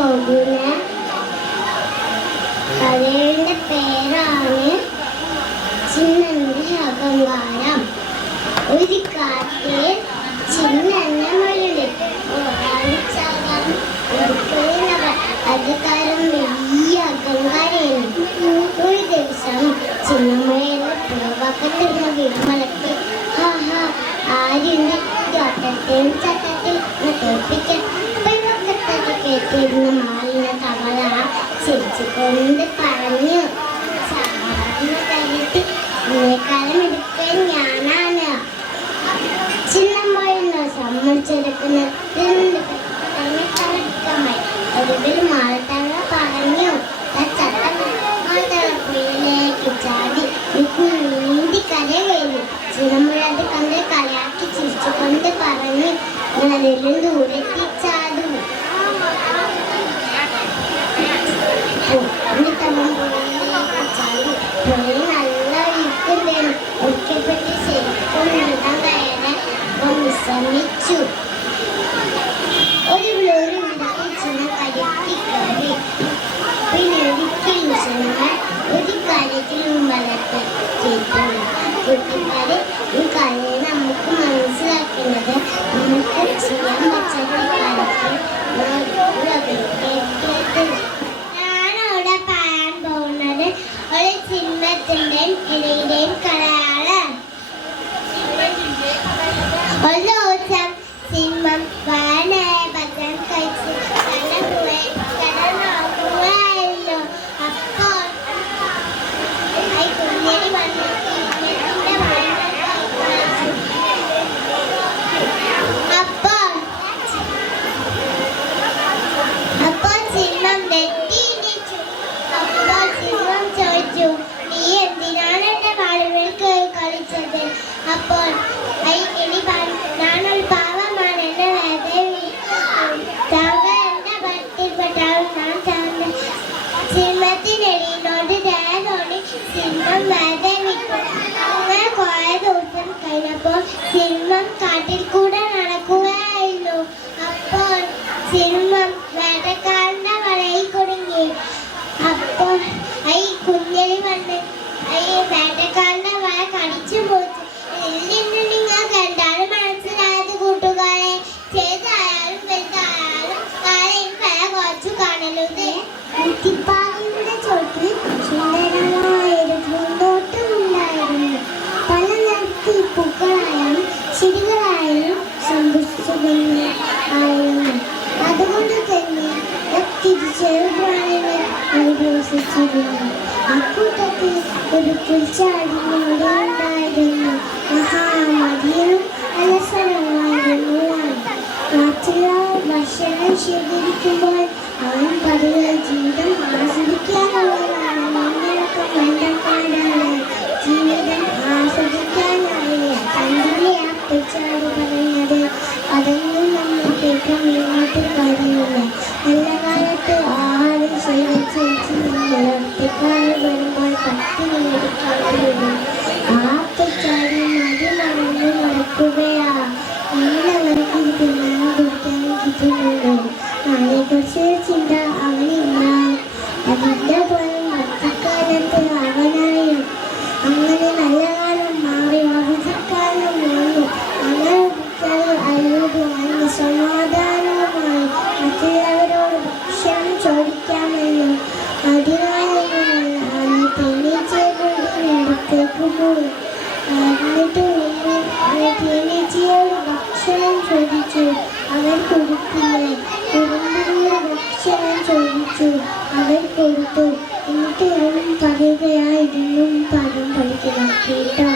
പോകുന്ന കഥയുടെ പേരാണ് ചിന്നന്റെ അഹങ്കാരം. ഒരു കാട്ടിൽ ചിന്നന്റെ മുരളി അധികാരം വലിയ അഹങ്കാരായിരുന്നു. ഒരു ദിവസം ചിന്നമ്മയുടെ പുറവാക്കത്തിരുന്ന വിമലക്ക് ആരുണ്ട് തോട്ടത്തെയും ചട്ടത്തിൽ തോൽപ്പിക്കാൻ കേട്ടിരുന്ന മാലിന തവള ചിരിച്ചുകൊണ്ട് പറഞ്ഞു, സാധാരണ കാര്യത്തിൽ ഇതിനേക്കാലം എടുക്കാൻ ഞാനാണ്. ചിന്നമ്മയെന്ന് സമ്മതിച്ചെടുക്കുന്നത് ഒടുവിൽ മാലത്തവള പറഞ്ഞു, പുഴയിലേക്ക് ചാടി നീന്തി കരകയറി. ചിന്നമ്മ അത് കണ്ട് കളിയാക്കി ചിരിച്ചുകൊണ്ട് പറഞ്ഞു, നദിലും ദൂരത്തി ചാടും. പുഴയിൽ നല്ല ഒഴുക്കുണ്ടായിരുന്നു. ഒഴുക്കപ്പെട്ട് ശരിക്കും നീന്താൻ കയറാൻ വിശ്രമിച്ചു. ഒരു വിടത്തിൽ ചിന്ന കരയ്ക്ക് കയറി. പിന്നെ ഒരിക്കലും ചിന്ന ഒരു കാര്യത്തിലും വളർത്തിയിട്ടുണ്ട്. കൂട്ടുകാരെ, ഈ കഥയെ നമുക്ക് മനസ്സിലാക്കുന്നത് നമുക്ക് ചെയ്യാൻ പറ്റാത്ത കാര്യത്തിൽ ഞാനവിടെ പറയാൻ പോകുന്നത് ഒരു സിംഹത്തിന്റെയും ഇരയുടെയും കഥയാണ്. ഒരു ദിവസം സിംഹം വാനായ ഭക്ഷണം കഴിച്ച് നോക്കുകയായിരുന്നു. അപ്പോൾ കുഞ്ഞടി വന്നു നീ എന്തിനാണ് എന്റെ വാളുകൾക്ക് കളിച്ചത്? അപ്പോൾ ഞാനൊരു പാവമാണ്, എന്റെ താങ്കൾ എന്റെ ഭക്തിപ്പെട്ടാൽ ഞാൻ സിംഹത്തിനെടിയിലോട്ട് തോന്നി സിംഹം വേദന വിട്ടു. അങ്ങനെ കുറെ ദിവസം കഴിഞ്ഞപ്പോൾ സിംഹം കാട്ടിൽ കൂടെ നടക്കുകയായിരുന്നു. അപ്പോൾ സിംഹം വേട്ടക്കാരന്റെ വലയിൽ കുടുങ്ങി. അപ്പോൾ കുഞ്ഞലി വന്ന് വേട്ടക്കാരന്റെ വല കടിച്ചു പോച്ചു. ഇതിൽ നിങ്ങൾക്ക് എന്താണ് മനസ്സിലായത് കൂട്ടുകാരെ? ചെറുതായാലും വലുതായാലും കാര്യം വില കുറച്ചു കാണരുത്. കുറ്റിപ്പാറയുടെ ചോട്ടിൽ സുന്ദരമായൊരു പൂന്തോട്ടം ഉണ്ടായിരുന്നു. പല നിറത്തിൽ പൂക്കളായാലും ചെടികളായാലും സമ്പുഷ്ടമായിരുന്നു. അതുകൊണ്ട് തന്നെ തിരിച്ചെഴുതാനുള്ള അനുഭവിച്ചിരുന്നു. അക്കൂട്ടത്തിൽ ഒരു പുൽച്ചാടിനോടെ ഉണ്ടായിരുന്നു. മഹാമതിയും അലസരമായിരുന്നു. മറ്റുള്ളവർ ഭക്ഷണം ശേഖരിക്കുമ്പോൾ അവൻ പതിവ് ജീവിതം ആസ്വദിക്കാനുള്ളതാണ്. മണ്ണൊക്കെ മണ്ടക്കാടാണ്. ജീവിതം ആസ്വദിക്കാനാവില്ല. കണ്ടില്ലേ ആ പുൽച്ചാടി പറയുന്നത്? അതൊന്നും നമ്മൾ കേൾക്കാൻ വേണ്ടിയിട്ട് കാര്യമില്ല. നല്ല കാലത്ത് ആരും ശേഖരിച്ച് വളർത്തിക്കാതെ വരുമ്പോൾ കത്തി നേടിക്കാതിരുന്നു. ആ പുൽച്ചാടി മതി മറന്നു നടക്കുകയാ. എല്ലാവർക്കും ഇത് തിന്നാൻ കുടിക്കാൻ കിട്ടുന്നുണ്ടോ? അതിനെക്കുറിച്ച് ചിന്ത അവനില്ല. അതിൻ്റെ പോലും ഭക്തിക്കാലത്ത് അവനറിയും. അങ്ങനെ നല്ല കാലം മാറി അവധിക്കാലം വന്നു. അങ്ങനെ കുട്ടികൾ അത്ഭുതമായി സമാധാനവുമായി മറ്റുള്ളവരോട് ഭക്ഷണം ചോദിക്കാമെന്നും അതിനായി തേനീച്ചയെ കൊണ്ട് അടുത്തേക്ക് പോയി. എന്നിട്ട് തേനീച്ചയോട് ഭക്ഷണം ചോദിച്ചു. അവൻ കൊടുത്തില്ലേ. കുറുമ്പിനോട് ഭക്ഷണം ചോദിച്ചു. അവൻ കൊടുത്തു. എന്നിട്ട് ഇവൻ പറയുകയായിരുന്നു പദം പഠിക്കണം കേട്ടോ.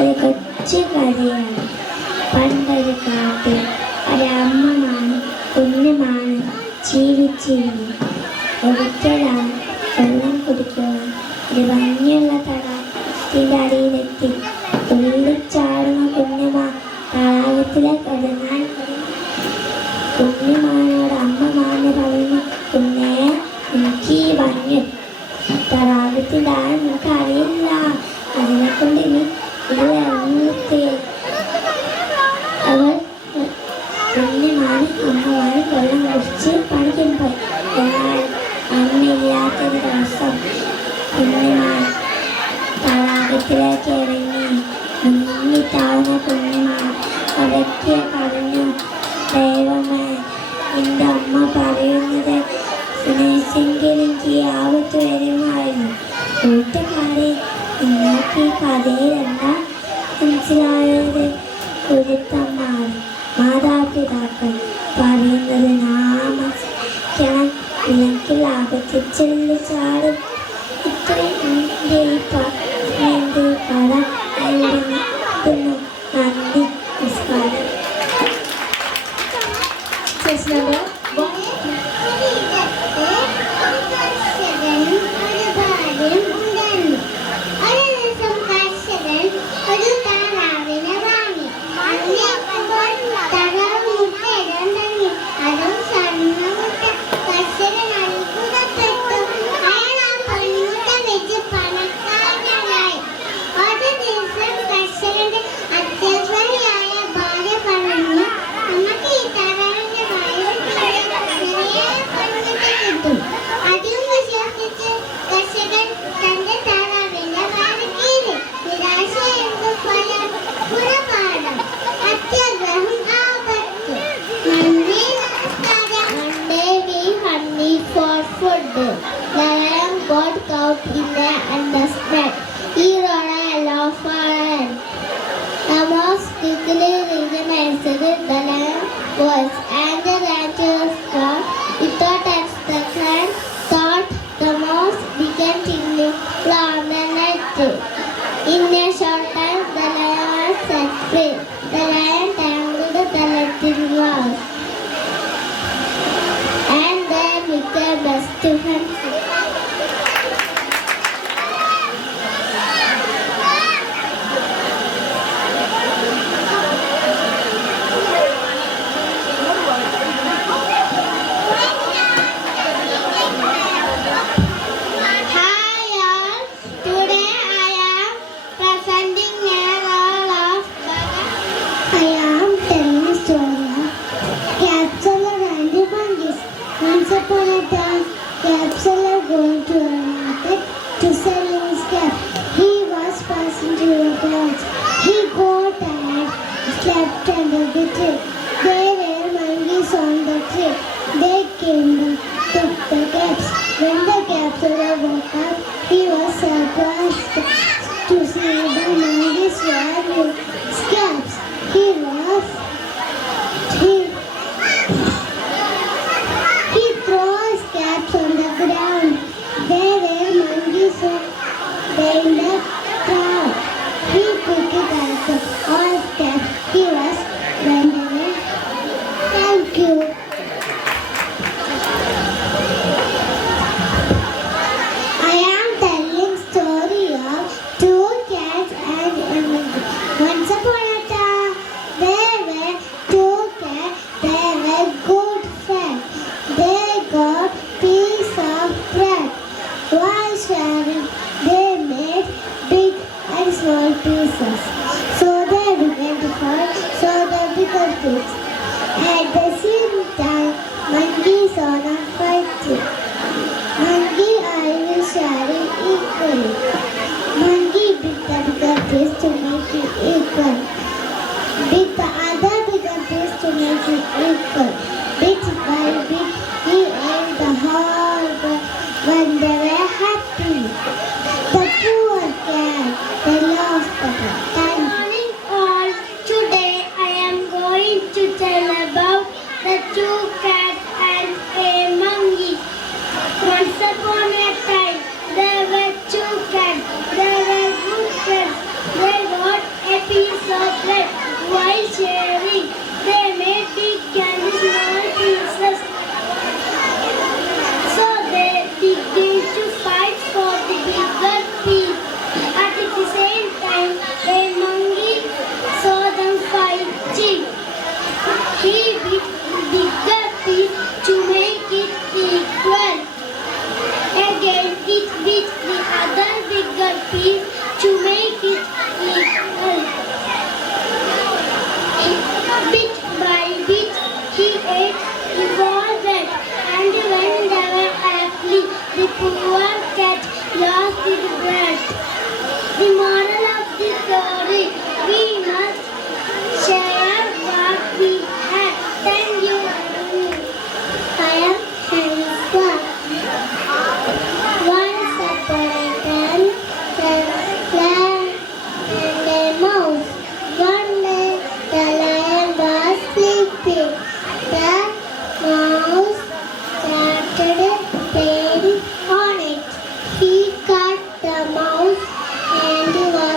ഒരു കൊച്ചു കഥയാണ്. പണ്ടൊരു കാട്ടിൽ ഒരമ്മമാണ് കുഞ്ഞുമാണ് ജീവിച്ചിരുന്നു. ഒരിക്കലാണ് വെള്ളം കുടിക്കുവാൻ ഒരു ഭംഗിയുള്ള തടാകത്തിന്റെ അടിയിലെത്തി. തുള്ളിച്ചാടുന്ന കുഞ്ഞുമാൻ തടാകത്തിലേക്ക് ഒതുങ്ങാൻ കുഞ്ഞുമാനോട് അമ്മമാന് പറഞ്ഞു, കുഞ്ഞേ, എനിക്ക് ഈ ഭംഗി തടാകത്തിന്റെ ആഴം നമുക്ക് അറിയില്ല, അതിനെക്കൊണ്ട് ഇനി ഇത് ഇറങ്ങി. അവർ കുഞ്ഞുമാന് അമ്മമാന് വെള്ളം കുടിച്ച് പഠിക്കാൻ പോയി. എന്നാൽ അമ്മയില്ലാത്തൊരു ദിവസം കുഞ്ഞുമാൻ തടാകത്തിലേക്ക് ഇറങ്ങി. മുങ്ങിത്താവുന്ന കുഞ്ഞുമാൻ അവയ്ക്ക് പറഞ്ഞു, ദൈവമേ, എൻ്റെ അമ്മ പറയുന്നത് സ്നേഹിച്ചെങ്കിൽ എനിക്ക് ആപത്ത് വരുമായിരുന്നു. കൂട്ടുകാരെ, നിങ്ങൾക്ക് ഈ കഥയിൽ എന്താ മനസ്സിലായത്? കുരുത്തന്മാർ മാതാപിതാക്കൾ പറയുന്നത് നാമസ്കരിക്കണം, ഇല്ലെങ്കിൽ ആപത്തിൽ ചെല്ലു ചാടും. ഇത്രയും എൻ്റെ ഈ കഥ നന്ദി, നമസ്കാരം. Once upon a time, equally. Monkey bit the bigger piece to make it equal. Bit the other bigger piece to make it equal. Bit by bit, he ate the whole bird when they were happy. The poor cat, they lost the bird. Good morning all. Today I am going to tell about the two cats and a monkey. Once upon a time, there were two cats. They were good friends. They got a piece of bread while sharing. They made big and small pieces. So they began to fight for the bigger piece. At the same time, a monkey saw them fighting. He bit the bigger piece to make it equal. Again, it bit the other bigger piece to make it equal. Bit by bit, he ate the whole bread, and when they were happy, the poor cat lost its bread. The moral of the story: we must share what we have. Thank you. I am Hansa. Once upon a time, there was a lion and a mouse. One day, the lion was sleeping. The mouse started playing on it. He caught the mouse and was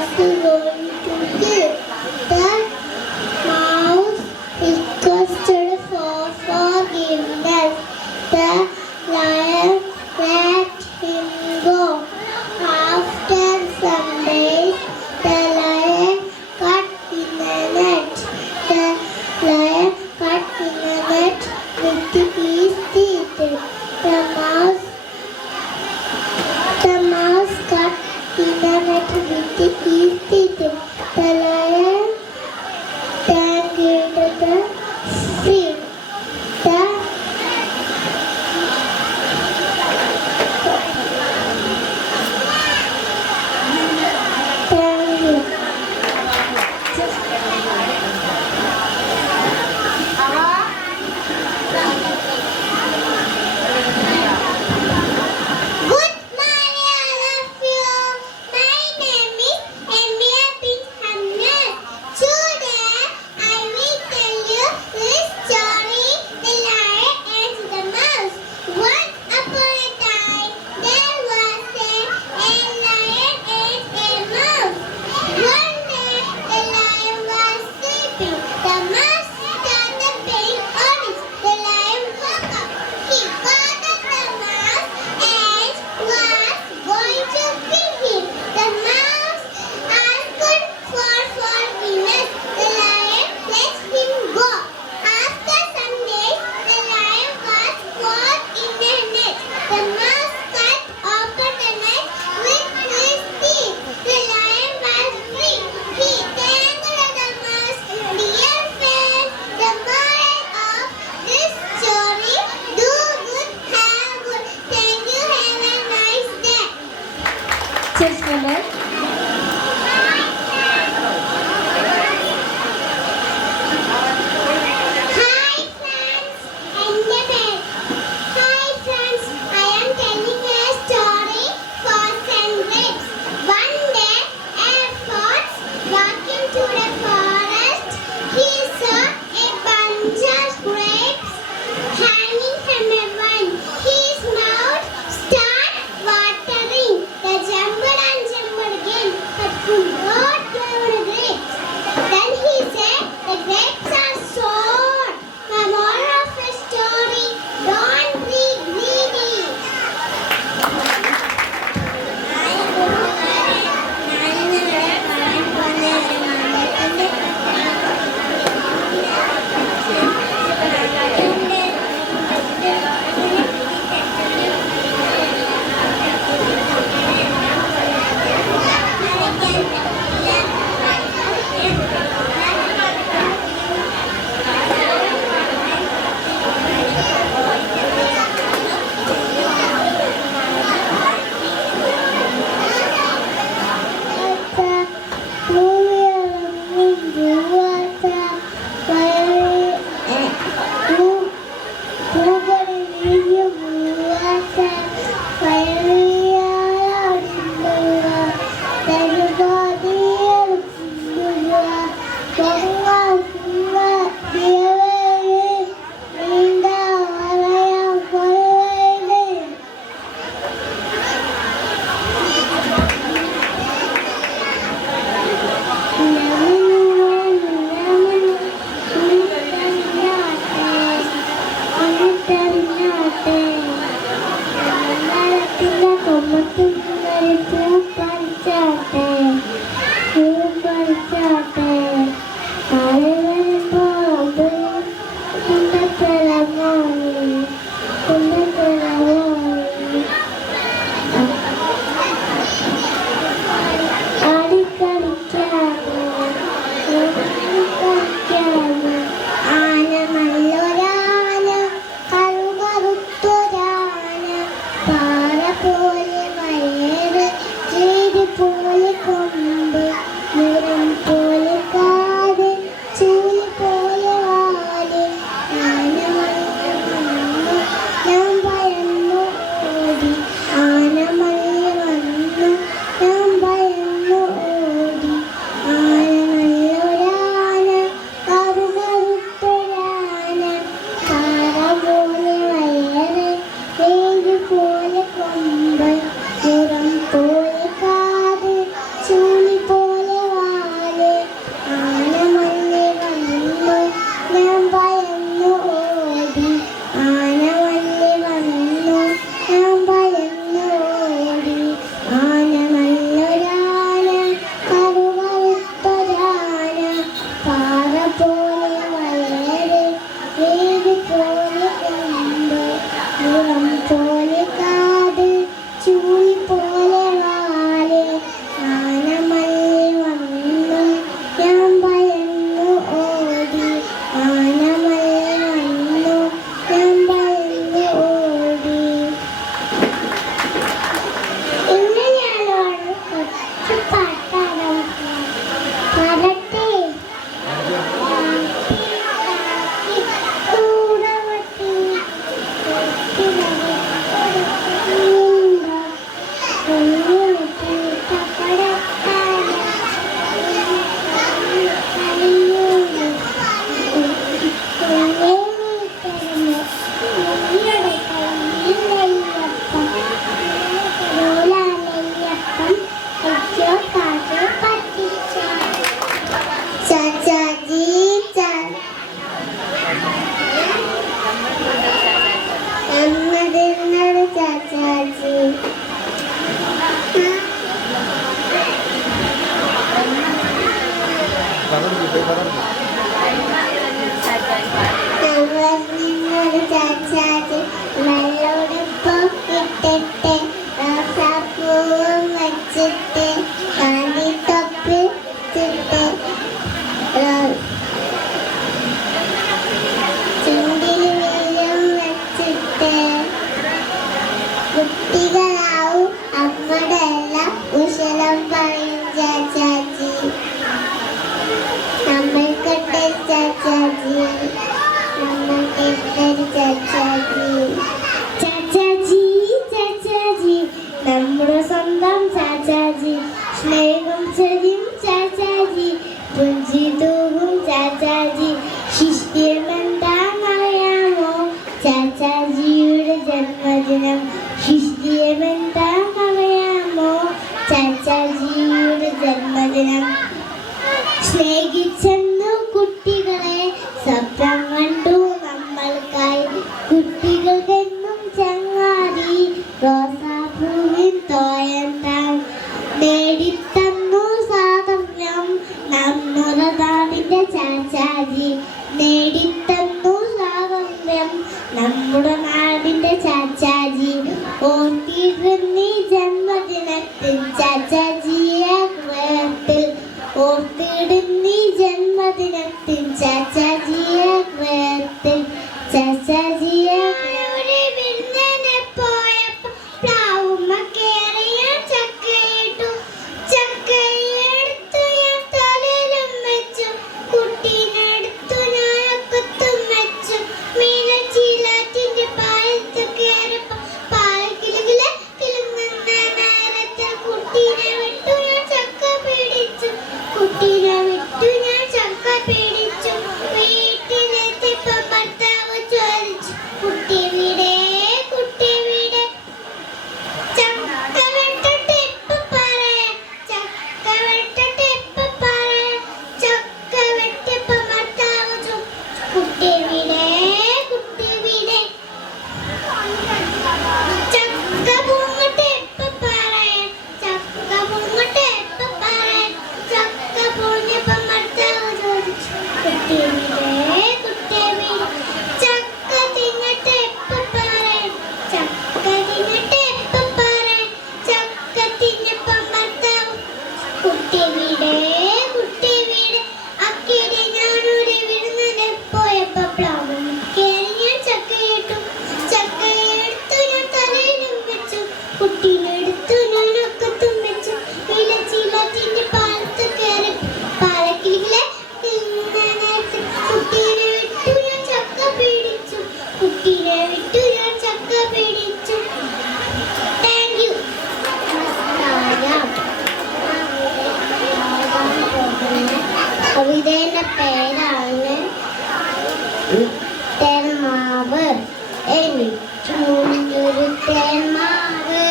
എനിക്ക് മുന്നൊരു തേന്മാവ്,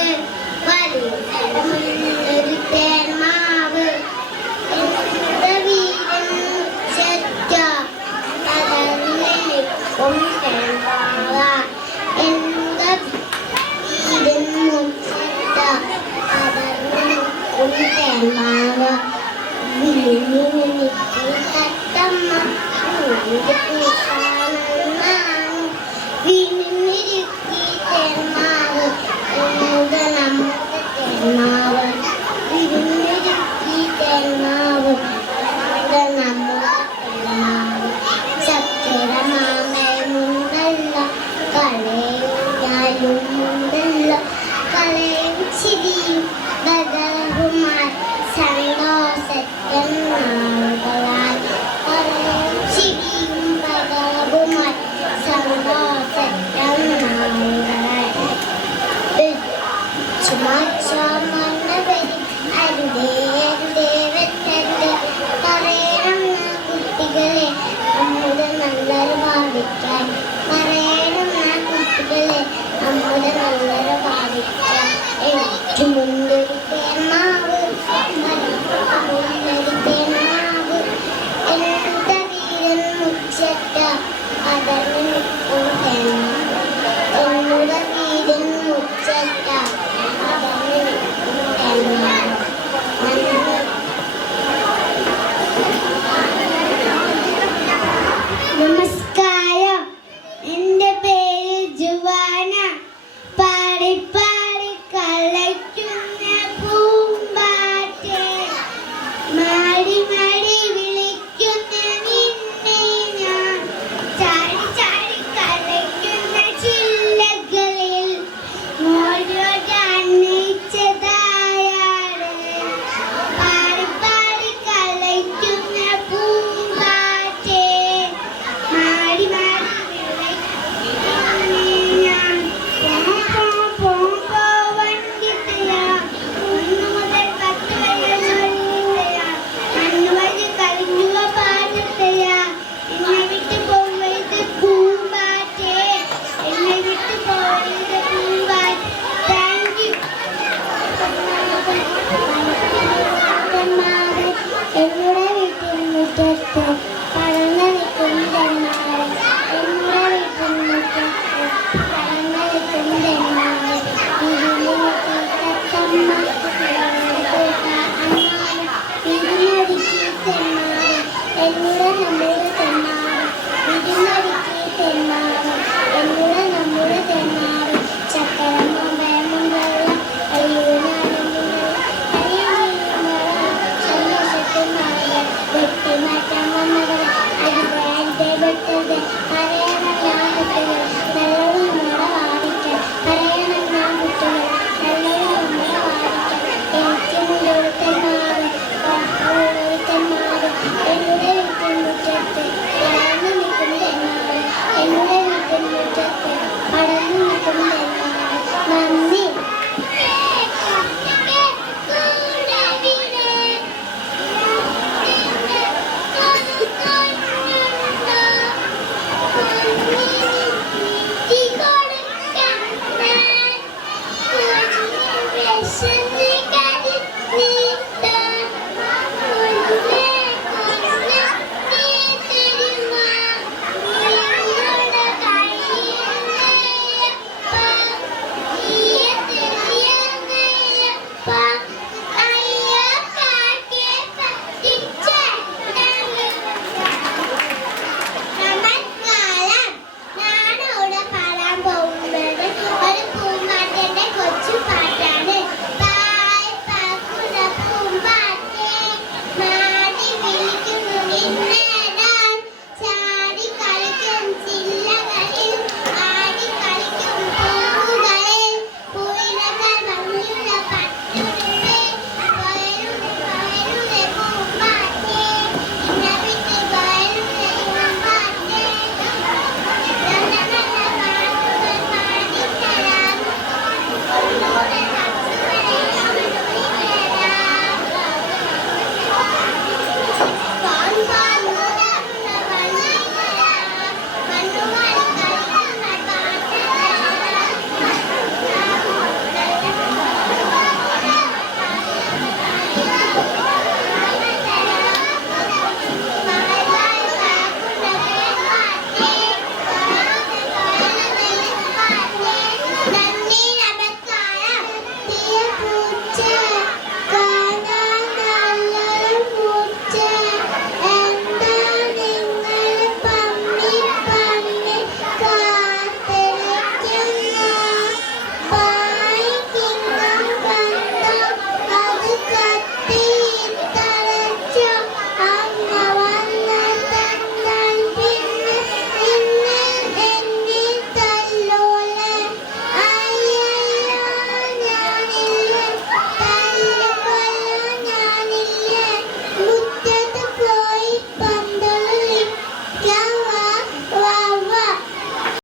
വലിയൊരു തേന്മാവ്, എന്റെ വീരൻ ചെറ്റ അതറിഞ്ഞെനിക്കും തേന്മാവ, എന്റെ വീരൻ ചെറ്റ അതറിഞ്ഞെനിക്കും തേന്മാവ, വീണിനെനിക്ക് തട്ടമ്മ വീണിരുക്കി തേന്മാവ്, എന്നുടെ നമ്മുടെ തേന്മാവ്, വീണിരുക്കി തേന്മാവ്, എന്നുടെ നമ്മുടെ തേന്മാവ്, ചക്കര മാമയുമുണ്ടല്ല കളയാലും ഉണ്ടല്ല, കളയും ചിരിയും ബദലുമായി സന്തോഷത്തിനാളുകളായി, കളയും ചിരിയും ബദലുമായി സന്തോഷത്തിനാളുകളായി, ചുമച്ചമന്നവരി അരുതേ അരുതേ വെത്തരുതേ, പറയണം കുട്ടികളെ നമ്മുടെ നല്ലൊരു ഭാവിക്കാൻ, പറയണം കുട്ടികളെ നമ്മുടെ നല്ലൊരു ഭാവിക്കാൻ, എനിക്ക് മുന്നൊരു തേന്മാവ്, മുന്നൊരു തേന്മാവ്, എന്റെ വീരൻ മുച്ചട്ട അതറിഞ്ഞെനിക്കും തേന്മാവ്, എന്നുടെ വീരൻ മുച്ചട്ട അതറിഞ്ഞെനിക്കും തേന്മാവ്. നമസ്കാരം, എൻ്റെ പേര് ജുവാന. പാടി പാടി കളിക്കുന്ന പൂമ്പാറ്റേ, മാടി മാടി വിളിക്കുന്ന നിന്നെ ഞാൻ, ചാടി ചാടി കളിക്കുന്ന ചില്ലകളിൽ മോരോടണിച്ചതായാട്. പാടി പാടി കളിക്കുന്ന പൂമ്പാറ്റേ, മാടി മാടി വിളിക്കുന്ന ഞാൻ, പോമ്പോ വണ്ടിത്തയാ, 1 മുതൽ 10 വരെ ചൊല്ലിത്തയാ, മണ്ണ് വഴി കളിഞ്ഞുവ പാടത്തയാ, എന്നെ വിട്ട് പോവരുത് പൂമ്പാറ്റേ, എന്നെ വിട്ട് പോവരുത് പൂമ്പാറ്റേ. Thank you. എന്നുടെ വീട്ടിൽ മുറ്റത്ത് പടർന്നു നിൽക്കുന്ന തെന്മാവ്, എന്നുടെ വീട്ടിൽ മുറ്റത്ത് പടർന്നു നിൽക്കുന്ന തെന്മാവ്, വിരുന്നിനെത്തി തത്തമ്മ വിരുന്നൊരുക്കി തെന്മാവ്, എന്നുടെ നമ്മുടെ തെന്മാവ്, വിരുന്നൊരുക്കി തെന്മാവ്, എന്നുടെ നമ്മുടെ തെന്മാവ്, ചക്കര മാമ്പഴമുണ്ടല്ല വെട്ടിമാറ്റാൻ വന്നവർ അരിതേ വെട്ടത്, പറയണം ഞാൻ കുട്ടികൾ നല്ലൊരു നമ്മുടെ വാദിക്കാൻ, പറയണം ഞാൻ കുട്ടികൾ നല്ലൊരു നമ്മുടെ വാദിക്കാൻ, എനിക്ക് മുന്നൊരു തെന്മാവ്, ഒരു തെന്മാവ്, എന്നുടെ വീട്ടിൽ മുറ്റത്ത് പടർന്നു നിൽക്കുന്ന തെന്മാവ്, എന്നുടെ വീട്ടിൽ മുറ്റത്ത് പടർന്നു